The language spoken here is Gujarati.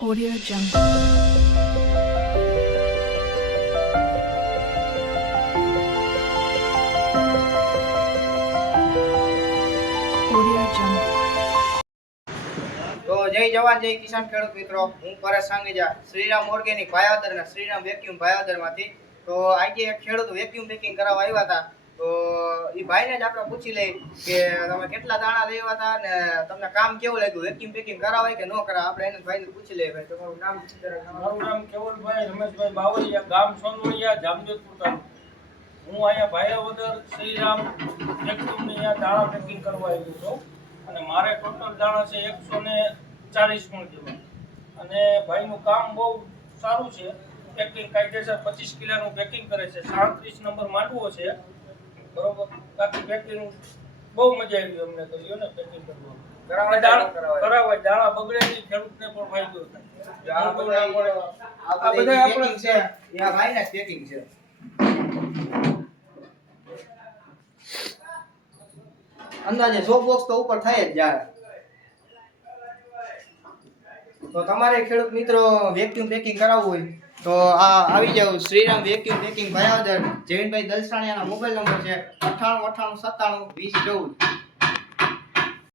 Audio Jungle. Audio Jungle. તો જય જવાન જય કિસાન ખેડૂત મિત્રો, હું પરેશ સાંગેજા શ્રીરામ ઓર્ગેનિક ભાયાદર અને શ્રીરામ વેક્યુમ ભાયાદર માંથી. તો આજે એક ખેડૂત વેક્યુમ પેકિંગ કરાવવા આવ્યા હતા. તો એ ભાઈને જ આપણે પૂછી લઈ કે તમે કેટલા દાણા લેવા હતા ને તમને કામ કેવું લાગ્યું, વેક્યુમ પેકિંગ કરાવાય કે ન કરાવાય. આપણે એને ભાઈને પૂછી લઈએ. ભાઈ તમારું નામ? મારું નામ કેવલભાઈ રમેશભાઈ બાવળિયા, ગામ સોનવડિયા, જામજોધપુર તાલુકો. હું અહીંયા ભાયાવદર શ્રીરામ વેક્યુમની અહીંયા દાણા પેકિંગ કરવા આવ્યો છું અને મારે ટોટલ દાણા છે 140 મણ જેવા. અને ભાઈનું કામ બહુ સારું છે. પેકિંગ કાયદેસર 25 કિલોનું પેકિંગ કરે છે. 37 નંબર માંડવો છે, બરોબર. બાકી પેકિંગ બહુ મજા આવી અમને કર્યું ને પેકિંગ કરવું. કરાવાય દાણા બગડે નહીં, ખેડૂતને પણ ફાયદો થાય. આ બધા પેકિંગ છે, આ ભાઈના જ પેકિંગ છે. અંદાજે 100 બોક્સ તો ઉપર થાય જ જાય. તો તમારે ખેડૂત મિત્રો વેક્યુમ પેકિંગ કરાવવું હોય તો આ આવી જાવ શ્રીરામ વેક્યુમ પેકિંગ ભાયાવદર. જયંતભાઈ દલસાણીયાના મોબાઈલ નંબર છે 98 98 97 20 14.